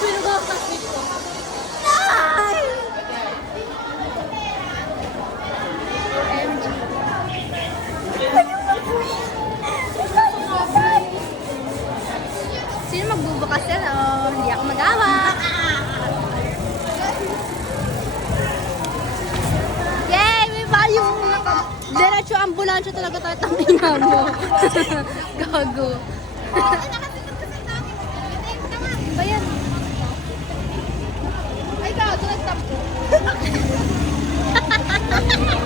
pinag-aakit dito. Sino magbubukas yan? Oh, hindi ako magawa. Yay! May value! Diretso ambulansya talaga tayo tangina mo. Gago. Ba yan? Ay, gago. Nagtampo.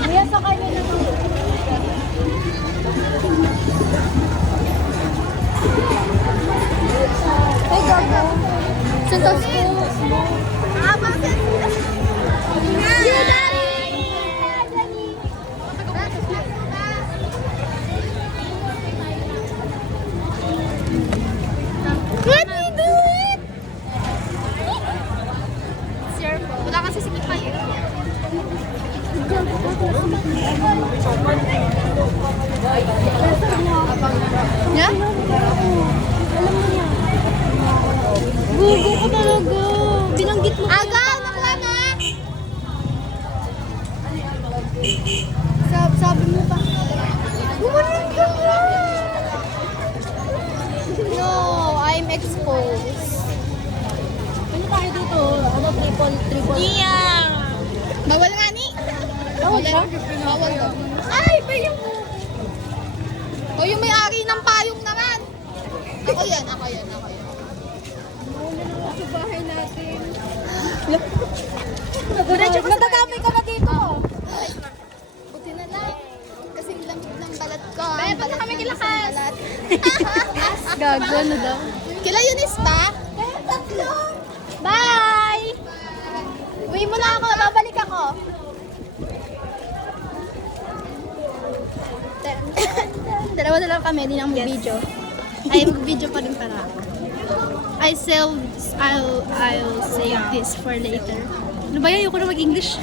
Kaya sa kanya naman. Ay, gago. Santos ko. What do you do it? Sir po. Wala kasi sikip pa yun. Yeah? Gugo ko talaga. Binanggit mo. Agaw! Naklama! Sabi mo ba? Gumaling ka nga! No, I'm exposed. Ano tayo dito? Ano, triple? Yeah! Bawal nga ni. Bawal siya? Bawal daw. Ay, payong mo. O yung may-ari ng payong naman. Ako yan. Sa bahay natin. Nadadamay ka na dito. Buti na lang. Kasi lamig ng balat ko. Bayan, ba't kami kilakas? Gago na daw. Kila Eunice ba? Tatlo. Bye! Uwi mo na ako. Babalik ako. Dalawa na lang kami. Hindi na mag-video. Ay, mag-video pa rin para ako. I'll save this for later. Ano ba yan? Ayoko na mag-English.